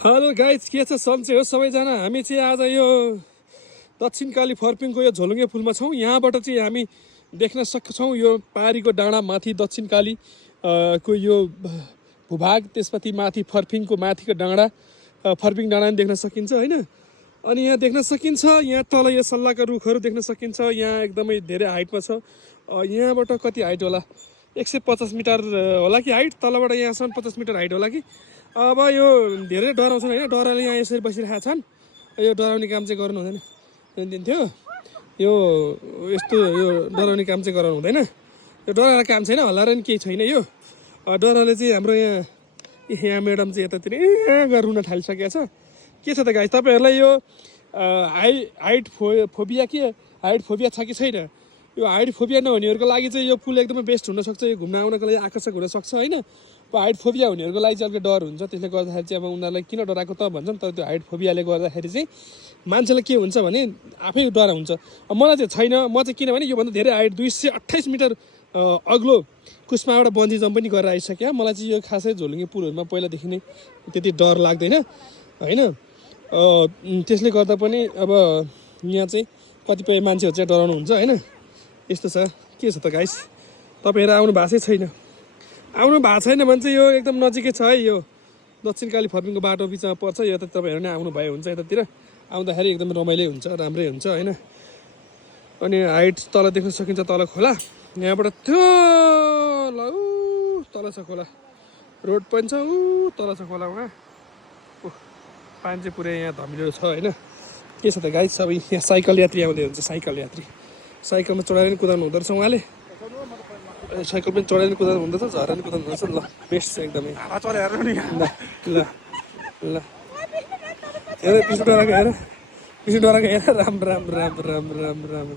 Hello guys, के छ सन्चै हो सबैजना। हामी चाहिँ आज यो दक्षिणकाली फर्पिङको यो झोलुङ्गे पुलमा छौँ। यहाँबाट चाहिँ हामी देख्न सक्छौँ यो पारीको डाँडा माथि दक्षिणकाली को यो भूभाग, त्यसपछि माथि फर्पिङको माथिको डाँडा, फर्पिङ डाँडा पनि देख्न सकिन्छ होइन। अनि यहाँ देख्न सकिन्छ, यहाँ तल यो सल्लाहका रुखहरू देख्न सकिन्छ। यहाँ एकदमै धेरै हाइटमा छ। यहाँबाट कति हाइट होला, 150 मिटर होला कि हाइट, तलबाट यहाँसम्म 50 मिटर हाइट होला कि। अब यो धेरै डराउँछन् होइन, डराले यहाँ यसरी बसिरहेका छन्। यो डराउने काम चाहिँ गर्नु हुँदैन दिन्थ्यो। यो यस्तो यो डराउने काम चाहिँ गराउनु हुँदैन। यो डराएर काम छैन, हल्लाएर नि केही छैन। यो डराले चाहिँ हाम्रो यहाँ म्याडम चाहिँ यतातिर रुन थालिसकेको छ। के छ त गाइस, तपाईँहरूलाई यो हाइट फोबिया हाइट फोबिया छ कि छैन? यो हाइट फोबिया नहुनेहरूको लागि चाहिँ यो पुल एकदमै बेस्ट हुनसक्छ। यो घुम्न आउनको लागि आकर्षक हुनसक्छ होइन। अब हाइट फोबिया हुनेहरूको लागि चाहिँ अलिक डर हुन्छ, त्यसले गर्दाखेरि चाहिँ अब उनीहरूलाई किन डराएको त भन्छन्। तर त्यो हाइट फोबियाले गर्दाखेरि चाहिँ मान्छेलाई के हुन्छ भने आफै डर हुन्छ। अब मलाई चाहिँ छैन, म चाहिँ किनभने योभन्दा धेरै हाइट 228 मिटर अग्लो कुस्माबाट बन्जी जम्प पनि गरेर आइसक्यो। मलाई चाहिँ यो खासै झोलुङ्गे पुलहरूमा पहिलादेखि नै त्यति डर लाग्दैन होइन। त्यसले गर्दा पनि अब यहाँ चाहिँ कतिपय मान्छेहरू चाहिँ डराउनुहुन्छ होइन। यस्तो छ। के छ त गाइस, तपाईँहरू आउनु भएको छैन? आउनु भएको छैन भने चाहिँ यो एकदम नजिकै छ है। यो दक्षिणकाली फर्पिङको बाटो बिचमा पर्छ। यो त तपाईँहरू नै आउनु भयो हुन्छ। यतातिर आउँदाखेरि एकदम रमाइलो हुन्छ, राम्रै हुन्छ होइन। अनि हाइट तल देख्न सकिन्छ, तल खोला। यहाँबाट त्यो ल तल छ खोला, रोड पनि छ, तल छ खोला। उहाँ पानी चाहिँ पुरै यहाँ धमिलो छ होइन। के छ त गाइस, सबै यहाँ साइकल यात्री आउँदै हुन्छ। साइकल यात्री साइकलमा चढाएर पनि कुदाउनु हुँदो रहेछ उहाँले। साइकल पनि चढाएर पनि कुदाउनु हुँदो रहेछ, झरेर पनि कुदाउनु हुँदो रहेछ। ल बेस्ट छ एकदमै। ल ल हेर पिछे डराएको, हेर पिछे डराएको, हेर राम राम राम राम राम राम।